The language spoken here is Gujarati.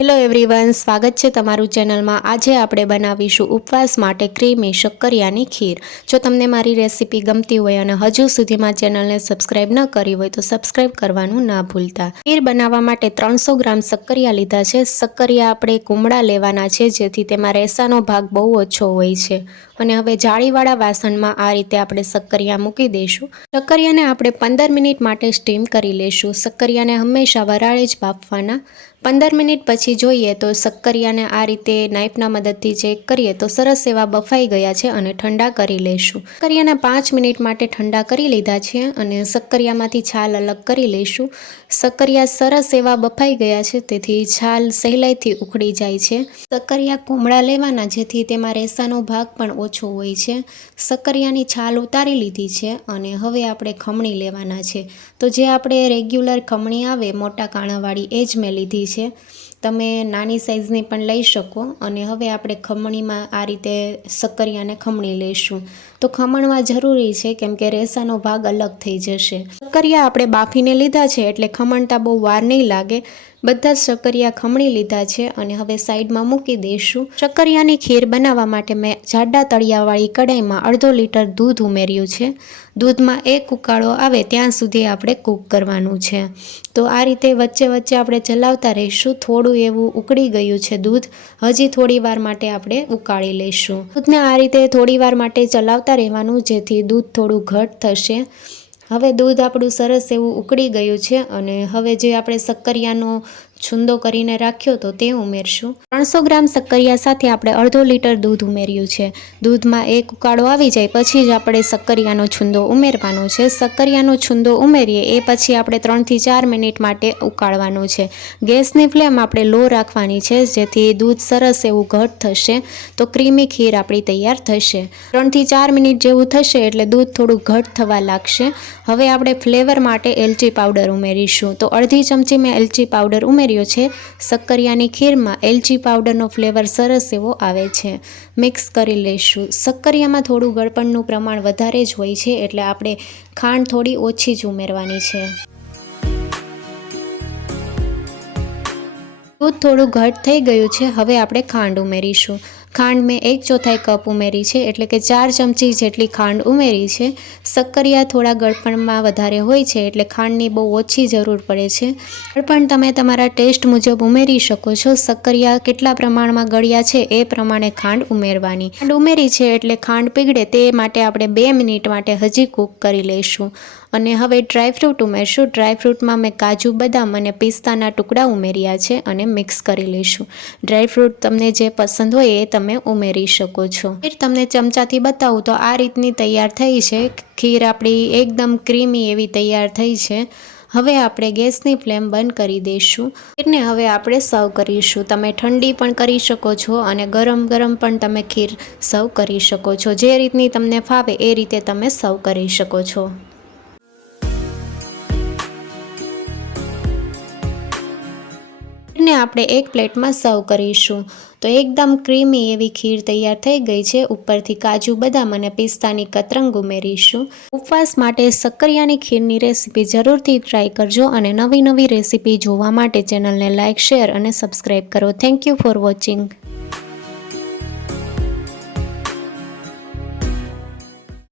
હેલો એવરીવન સ્વાગત છે તમારું ચેનલમાં. આજે આપણે બનાવીશું ઉપવાસ માટે ક્રીમી શક્કરિયાની ખીર. જો તમને મારી રેસીપી ગમતી હોય અને હજુ સુધીમાં ચેનલને સબસ્ક્રાઇબ ન કરી હોય તો સબસ્ક્રાઇબ કરવાનું ના ભૂલતા. ખીર બનાવવા માટે ત્રણસો ગ્રામ શક્કરિયા લીધા છે. શક્કરિયા આપણે કુમળા લેવાના છે, જેથી તેમાં રેસાનો ભાગ બહુ ઓછો હોય છે. અને હવે જાળીવાળા વાસણમાં આ રીતે આપણે શક્કરિયા મૂકી દઈશું. શક્કરિયાને આપણે પંદર મિનિટ માટે સ્ટીમ કરી લઈશું. શક્કરિયાને હંમેશા વરાળે જ બાફવાના. પંદર મિનિટ પછી જોઈએ તો શક્કરિયાને આ રીતે નાઇફના મદદથી ચેક કરીએ તો સરસ એવા બફાઈ ગયા છે અને ઠંડા કરી લઈશું. સક્કરિયાને પાંચ મિનિટ માટે ઠંડા કરી લીધા છે અને શક્કરિયામાંથી છાલ અલગ કરી લઈશું. શક્કરિયા સરસ એવા બફાઈ ગયા છે, તેથી છાલ સહેલાઈથી ઉખડી જાય છે. શક્કરિયા કુમળા લેવાના, જેથી તેમાં રેસાનો ભાગ પણ ઓછો હોય છે. શક્કરિયાની છાલ ઉતારી લીધી છે અને હવે આપણે ખમણી લેવાના છે. તો જે આપણે રેગ્યુલર ખમણી આવે, મોટા કાણાવાળી, એ જ મેં લીધી છે. તમે નાની સાઇઝની પણ લઈ શકો અને હવે આપણે ખમણીમાં આ રીતે શક્કરિયાને ખમણી લઈશું. તો ખમણવા જરૂરી છે કેમ કે રેસાનો ભાગ અલગ થઈ જશે. શક્કરિયા આપણે બાફીને લીધા છે એટલે ખમણતા બહુ વાર નહીં લાગે. બધા જ શક્કરિયા ખમણી લીધા છે અને હવે સાઈડમાં મૂકી દઈશું. શક્કરિયાની ખીર બનાવવા માટે મેં જાડા તળિયાવાળી કઢાઈમાં અડધો લીટર દૂધ ઉમેર્યું છે. દૂધમાં એક ઉકાળો આવે ત્યાં સુધી આપણે કૂક કરવાનું છે. તો આ રીતે વચ્ચે વચ્ચે આપણે ચલાવતા રહીશું. થોડું એવું ઉકળી ગયું છે દૂધ. હજી થોડી વાર માટે આપણે ઉકાળી લઈશું. દૂધને આ રીતે થોડી વાર માટે ચલાવતા રહેવાનું જેથી દૂધ થોડું ઘટ થશે. હવે દૂધ આપણું સરસ એવું ઉકળી ગયું છે અને હવે જે આપણે શક્કરિયાનો છુંદો કરીને રાખ્યો તો તે ઉમેરશું. ત્રણસો ગ્રામ શક્કરિયા સાથે આપણે અડધો લીટર દૂધ ઉમેર્યું છે. દૂધમાં એક ઉકાળો આવી જાય પછી જ આપણે શક્કરિયાનો છુંદો ઉમેરવાનો છે. શક્કરિયાનો છુંદો ઉમેરીએ એ પછી આપણે ત્રણથી ચાર મિનિટ માટે ઉકાળવાનું છે. ગેસની ફ્લેમ આપણે લો રાખવાની છે જેથી દૂધ સરસ એવું ઘટ થશે તો ક્રીમી ખીર આપણી તૈયાર થશે. ત્રણથી ચાર મિનિટ જેવું થશે એટલે દૂધ થોડું ઘટ થવા લાગશે. હવે આપણે ફ્લેવર માટે એલચી પાવડર ઉમેરીશું. તો અડધી ચમચી મેં એલચી પાવડર ઉમેર્યો છે. શક્કરિયાની ખીરમાં એલચી પાવડરનો ફ્લેવર સરસ એવો આવે છે. મિક્સ કરી લઈશું. શક્કરિયામાં થોડું ગળપણનું પ્રમાણ વધારે જ હોય છે એટલે આપણે ખાંડ થોડી ઓછી જ ઉમેરવાની છે. દૂધ થોડું ઘટ થઈ ગયું છે. હવે આપણે ખાંડ ઉમેરીશું. ખાંડ મેં એક ચોથાઈ કપ ઉમેરી છે, એટલે કે ચાર ચમચી જેટલી ખાંડ ઉમેરી છે. સક્કરિયા થોડા ગળપણમાં વધારે હોય છે, એટલે ખાંડની બહુ ઓછી જરૂર પડે છે. ગળપણ તમે તમારા ટેસ્ટ મુજબ ઉમેરી શકો છો. શક્કરિયા કેટલા પ્રમાણમાં ગળ્યા છે એ પ્રમાણે ખાંડ ઉમેરવાની. ખાંડ ઉમેરી છે એટલે ખાંડ પીગળે તે માટે આપણે બે મિનિટ માટે હજી કૂક કરી લઈશું. અને હવે ડ્રાયફ્રૂટ ઉમેરશું. ડ્રાયફ્રૂટમાં મેં કાજુ, બદામ અને પિસ્તાના ટુકડા ઉમેર્યા છે અને મિક્સ કરી લઈશું. ડ્રાયફ્રૂટ તમને જે પસંદ હોય એ તમે ઉમેરી શકો છો. ખીર તમને ચમચાથી બતાવું તો આ રીતની તૈયાર થઈ છે. ખીર આપણી એકદમ ક્રીમી એવી તૈયાર થઈ છે. હવે આપણે ગેસની ફ્લેમ બંધ કરી દઈશું. ખીરને હવે આપણે સર્વ કરીશું. તમે ઠંડી પણ કરી શકો છો અને ગરમ ગરમ પણ તમે ખીર સર્વ કરી શકો છો. જે રીતની તમને ફાવે એ રીતે તમે સર્વ કરી શકો છો. ને આપણે એક પ્લેટમાં સર્વ કરીશું. તો એકદમ ક્રીમી એવી ખીર તૈયાર થઈ ગઈ છે. ઉપરથી કાજુ બદામ અને પિસ્તાની કતરંગ ઉમેરીશું. ઉપવાસ માટે સક્કરિયાની ખીરની રેસીપી જરૂરથી ટ્રાય કરજો અને નવી નવી રેસીપી જોવા માટે ચેનલને લાઇક શેર અને સબસ્ક્રાઈબ કરો. Thank you for watching